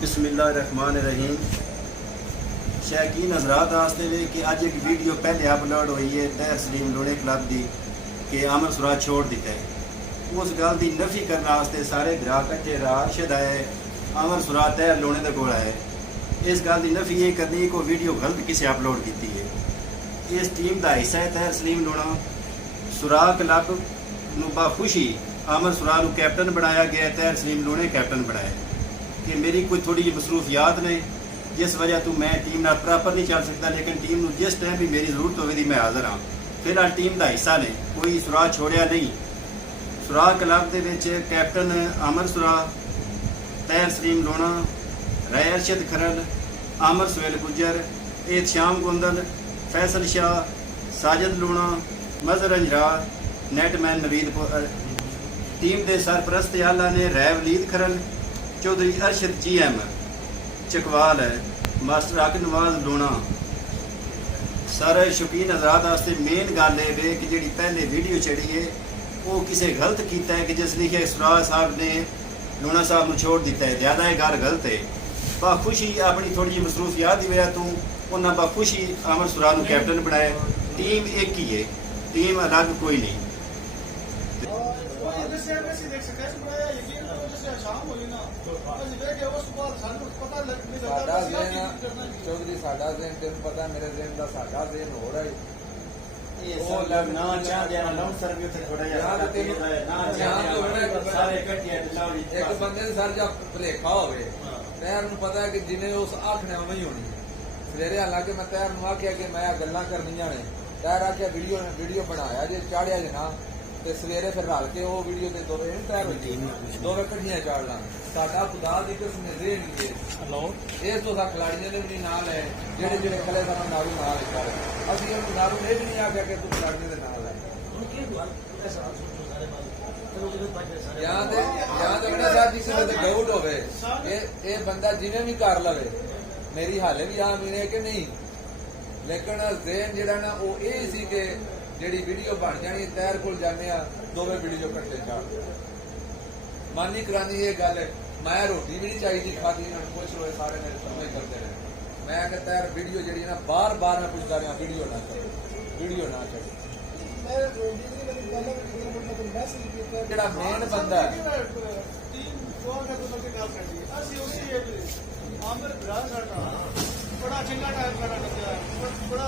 बिस्मिल्लाहिर्रहमानिर्रहीम। शैकीन हज़रात आस्ते वे कि अज एक वीडियो पहले अपलोड हुई है तैर सलीम लोणे क्लब की कि अमर सुराज छोड़ दिता है। उस गल की नफी करने वास्ते सारे भरा कट्ठे राशिद आए, अमर सुराज तैर लोणे के कोल आए। इस गल की नफी ये करनी को वीडियो गलत किसी अपलोड की है। इस टीम का हिस्सा है तैर सलीम लोणा। सुराग क्लब बाखुशी अमर सुराग को कैप्टन बनाया गया, तैर सलीम लोणे कैप्टन बनाया कि मेरी कोई थोड़ी जी मसरूफियात ने जिस वजह तो मैं टीम नाल प्रॉपर नहीं चल सकता, लेकिन टीम को जिस टाइम भी मेरी जरूरत होगी मैं हाजिर हाँ। फिलहाल टीम का हिस्सा ने कोई सुराग छोड़िया नहीं। सुराग क्लब के कैप्टन अमर सुराग, तैर सलीम लोणा, राय अरशद खरल, आमर सुहेल गुजर, एहतशाम गोंदल, फैसल शाह, साजिद लोणा, मजहर अंजरा, नेटमैन नवीद। टीम के सरपरस्त आला ने राय वलीद खरल, चौधरी अरशद GM चकवाल है, मास्टर आकिब नवाज लोणा। सारे शौकीन हज़रात वास्ते मेन गल है कि जी पहले वीडियो चढ़ी है वो किसी गलत किया है कि जिस लिखे सुराग साहब ने लोणा साहब को छोड़ दिता है, ज़्यादा ये गल गलत है। बाखुशी अपनी थोड़ी जी मसरूफियात की वजह तो उन्हें बाखुशी अमर सुराग को कैप्टन बनाया। टीम एक ही है, टीम अलग कोई नहीं। चौधरी साडा ज़हन तेन पता मेरे ज़हन का साडा ज़हन हो रहा है। एक बंदे सर जब भुलेखा हो तैर पता है कि जिन्हें उस आखने उवें ही होनी है। सवेरे हालांकि मैं तैर आख्या कि मैं गल्लां करनियां ने, तैर आख्या वीडियो बनाया जे चाढ़िया जना ते सवेरे फिर रल के वो वीडियो ते दोवे तैर हो दोवे कट्ठियां चाड़ ला। साडा खुदा दी कसम दे नहीं है इस तो खिलाड़ियों ने भी नाल है जेड़े जेड़े खले सा नारू नाल कर असि उन नारू ने भी नहीं आख्या कि तू खिलाड़ियों दे नाल है। यहाँ ते बड़ा साथ किसी ने डाउट होवे ये बंदा जिवें भी कर लवे मेरी हाले भी आ मिले कि नहीं, लेकिन ज़हन जेड़ा ना वो ये सी कि जेड़ी वीडियो बन जानी तैर को जाने दोवे वीडियो कट्ठे चाड़ मानी करानी ये गल है। मैं रोटी भी नहीं चाहिए खाती खुश होए सारे मेरे सामने करते रहे। मैं तैर वीडियो जी ना बार बार मैं पूछता रहा वीडियो ना करे जेड़ा मेन बंदा बड़ा चंगा टाइम बड़ा